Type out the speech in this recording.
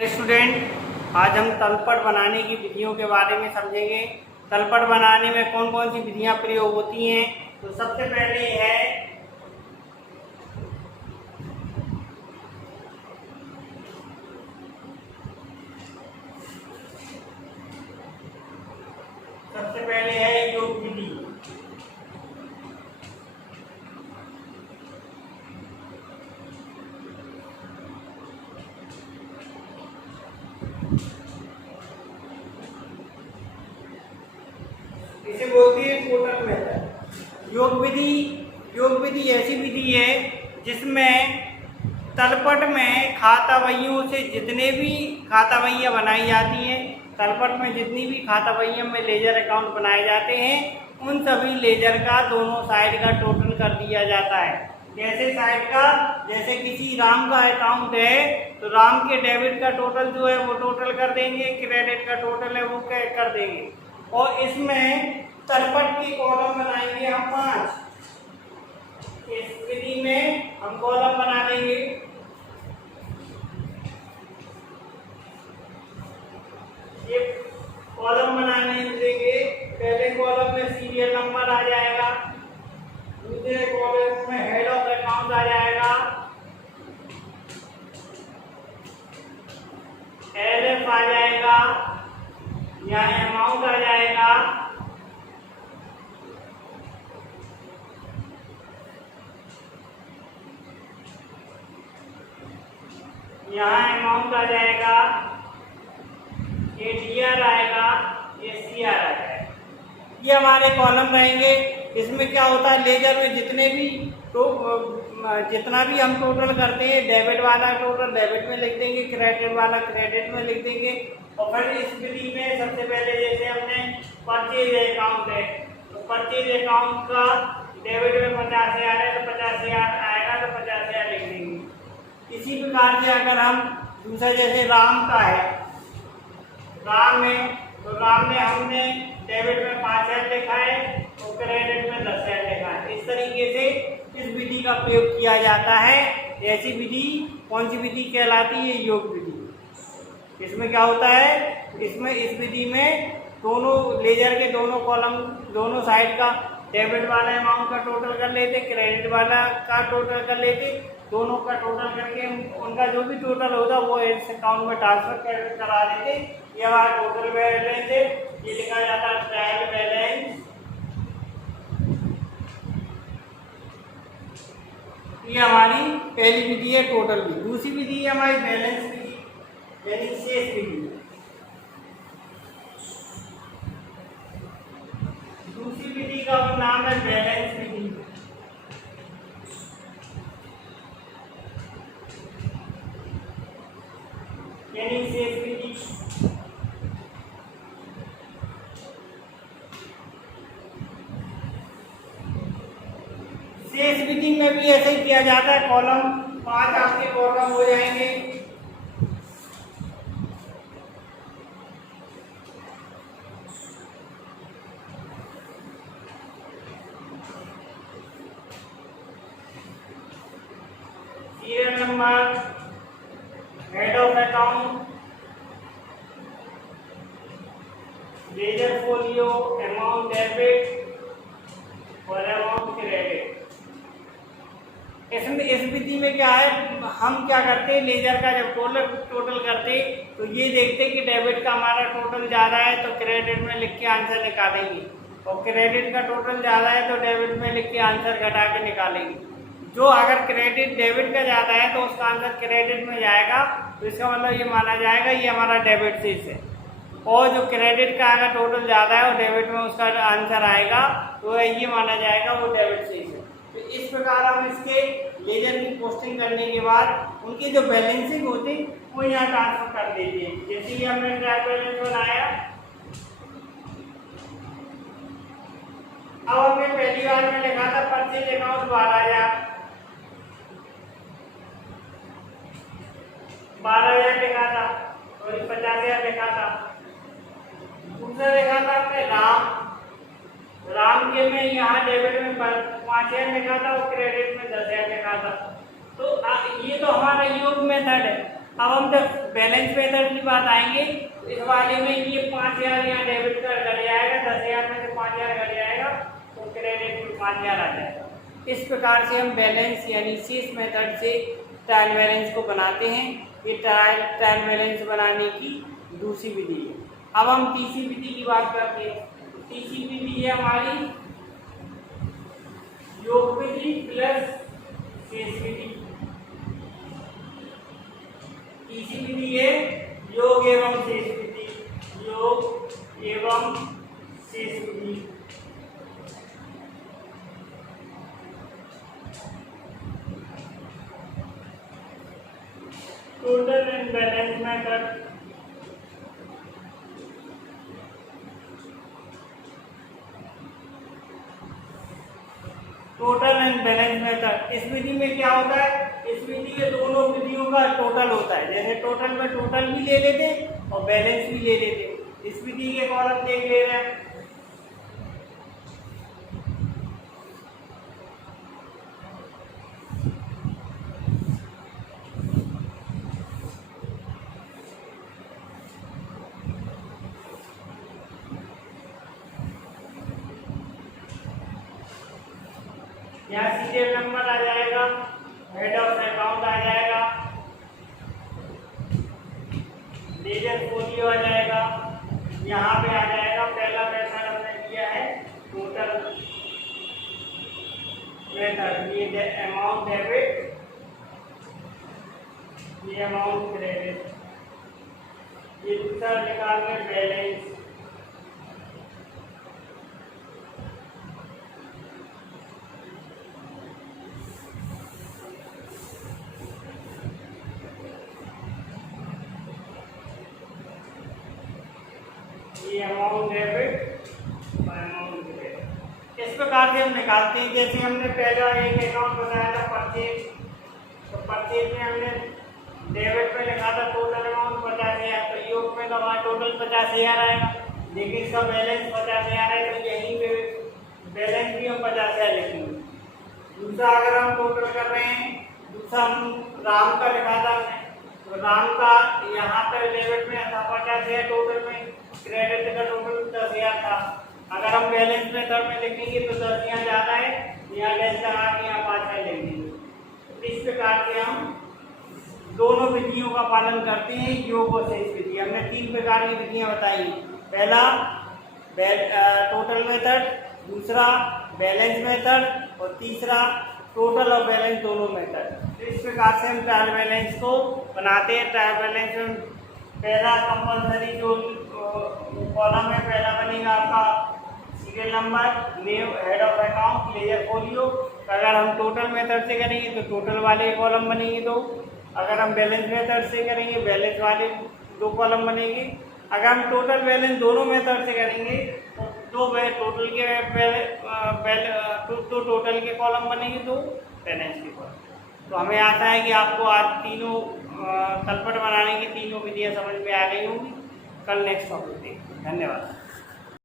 Student, आज हम तलपट बनाने की विधियों के बारे में समझेंगे। तलपट बनाने में कौन कौन सी विधियां प्रयोग होती हैं। तो सबसे पहले है योग विधि। इसे बोलते हैं टोटल मेथड। योग विधि ऐसी विधि है जिसमें तलपट में खातावहियों से जितने भी खातावहियां बनाई जाती हैं, तलपट में जितनी भी खातावहियों में लेजर अकाउंट बनाए जाते हैं, उन सभी लेजर का दोनों साइड का टोटल कर दिया जाता है। कैसे साइड का? जैसे किसी राम का अकाउंट है तो राम के डेबिट का टोटल जो है वो टोटल कर देंगे, क्रेडिट का टोटल है वो कर देंगे। और इसमें तलपट की कॉलम बनाएंगे हम 5। इस विधि में हम कॉलम बना देंगे। ये कॉलम बनाने देंगे। पहले कॉलम में सीरियल नंबर आ जाएगा, दूसरे कॉलम में हेड ऑफ अकाउंट आ जाएगा, एलएफ आ जाएगा, यहाँ अमाउंट आ जाएगा, यहाँ अमाउंट आ जाएगा, ये डीआर आएगा, ये सीआर आ जाएगा। ये हमारे कॉलम रहेंगे। इसमें क्या होता है, लेजर में जितने भी जितना भी हम टोटल करते हैं, डेबिट वाला टोटल डेबिट में लिख देंगे, क्रेडिट वाला क्रेडिट में लिख देंगे। और फिर इस विधि में सबसे पहले जैसे हमने परचेज अकाउंट है तो परचेज अकाउंट का डेबिट में 50,000 है तो 50,000 आएगा तो 50,000 लिख देंगे। इसी प्रकार से अगर हम दूसरा जैसे राम का है, राम में तो राम में हमने डेबिट में 5,000 लिखा है और क्रेडिट में 10,000 लिखा है। इस तरीके से इस विधि का प्रयोग किया जाता है। ऐसी विधि कौन सी विधि कहलाती है? योग विधि। इसमें क्या होता है, इसमें इस विधि में दोनों लेजर के दोनों कॉलम दोनों साइड का डेबिट वाला अमाउंट का टोटल कर लेते, क्रेडिट वाला का टोटल कर लेते, दोनों का टोटल करके उनका जो भी टोटल होता वो इस अकाउंट में ट्रांसफर करा देते। ये हमारा टोटल बैलेंस है, ये लिखा जाता है ट्रायल बैलेंस। ये हमारी पहली विधि है टोटल विधि। दूसरी विधि है हमारी बैलेंस विधि, यानी शेष विधि। दूसरी विधि का नाम है बैलेंस विधि। यानी शेष विधि। शेष विधि में भी ऐसे ही किया जाता है। कॉलम 5 आपके कॉलम हो जाएंगे। Serial number, head of account, ledger folio, amount debit और अमाउंट क्रेडिट। इसमें इस विधि में क्या है, हम क्या करते हैं, लेजर का जब टोटल करते तो ये देखते कि डेबिट का हमारा टोटल ज़्यादा है तो क्रेडिट में लिख के आंसर निकालेंगे, और क्रेडिट का टोटल ज़्यादा है तो डेबिट में लिख के आंसर घटा के निकालेंगे। जो अगर क्रेडिट डेबिट का ज़्यादा है तो उसका आंसर क्रेडिट में जाएगा, तो इसका मतलब ये माना जाएगा ये हमारा डेबिट शेष है। और जो क्रेडिट का अगर टोटल ज़्यादा है और डेबिट में उसका आंसर आएगा तो ये माना जाएगा वो डेबिट शेष है। तो इस प्रकार हम इसके लेजर की पोस्टिंग करने के बाद उनकी जो बैलेंसिंग होती है वो यहाँ ट्रांसफर कर देते हैं। जैसे ही हमने ट्रायल बैलेंस बनाया, अब हमने पहली बार में लिखा था परचेज अकाउंट 12,000 लिखा था और 50,000 लिखा था। दूसरा लिखा था हमने राम के में यहाँ डेबिट में 5,000 लिखा था और क्रेडिट में 10,000 लिखा था। तो ये तो हमारा योग मेथड है। अब हम जब बैलेंस मेथड की बात आएंगे, इस वाले में ये 5000 यहाँ डेबिट कर घट जाएगा, 10,000 में से 5000 घट जाएगा तो क्रेडिट में 5000 आ जाएगा। इस प्रकार से हम बैलेंस यानी शेष मेथड से ट्रायल बैलेंस को बनाते हैं। ये ट्रायल बैलेंस बनाने की दूसरी विधि है। अब हम तीसरी विधि की बात करते हैं। तीसरी विधि है हमारी योग विधि प्लस शेष विधि। तीसरी विधि है योग एवं शेष विधि। योग एवं शेष विधि। Total and balance method. Total and balance method, इस विधि में क्या होता है, इस विधि के दोनों विधियों का टोटल होता है। जैसे टोटल में टोटल भी ले लेते और बैलेंस भी ले लेते। इस विधि के कॉलम देख ले रहे हैं। यहाँ सीरियल नंबर आ जाएगा, हेड ऑफ अकाउंट आ जाएगा, लेजर फोलियो आ जाएगा, यहाँ पे आ जाएगा। पहला मेथड हमने किया है टोटल मेथड, ये अमाउंट डेबिट, ये अमाउंट क्रेडिट, ये दूसरा निकालने बैलेंस। ये अमाउंट डेबिट और अमाउंट क्रेडिट। इस प्रकार से हम निकालते हैं। जैसे हमने पहला एक अकाउंट बताया था परचेज, तो परचेज में हमने डेबिट में लिखा था टोटल अमाउंट 50,000, तो योग में तो हमारा टोटल 50,000 आएगा, लेकिन इसका बैलेंस 50,000 है, तो यहीं पे बैलेंस भी हम 50,000 लिखेंगे। दूसरा अगर हम टोटल कर रहे हैं, दूसरा हम राम का लिखा था हमने, तो राम का यहाँ पर डेबिट में था 50,000, टोटल में क्रेडिट का टोटल 10,000 था। अगर हम बैलेंस मेथड में लिखेंगे तो 10,000 ज़्यादा है, यहाँ लेस लगा के यहाँ 5,000 लिखेंगे। इस प्रकार से हम दोनों विधियों का पालन करते हैं, योग और शेष विधि। हमने 3 प्रकार की विधियाँ बताई। पहला टोटल मेथड, दूसरा बैलेंस मेथड और तीसरा टोटल और बैलेंस दोनों मेथड। इस प्रकार से हम ट्रायल बैलेंस को बनाते हैं। ट्रायल बैलेंस में पहला कंपलसरी जो कॉलम में पहला बनेगा आपका serial number, name, head of account, ledger folio. अगर हम टोटल मेथड से करेंगे तो टोटल वाले कॉलम बनेंगे 2। अगर हम बैलेंस मेथड से करेंगे बैलेंस वाले 2 कॉलम बनेंगे। अगर हम टोटल बैलेंस दोनों मेथड से करेंगे तो 2 टोटल के कॉलम बनेंगे, 2 बैलेंस के कॉलम। तो हमें आता है कि आपको आज तीनों तलपट बनाने की तीनों विधियाँ समझ में आ गई होंगी। कल नेक्स्ट टॉपिक देखेंगे। धन्यवाद।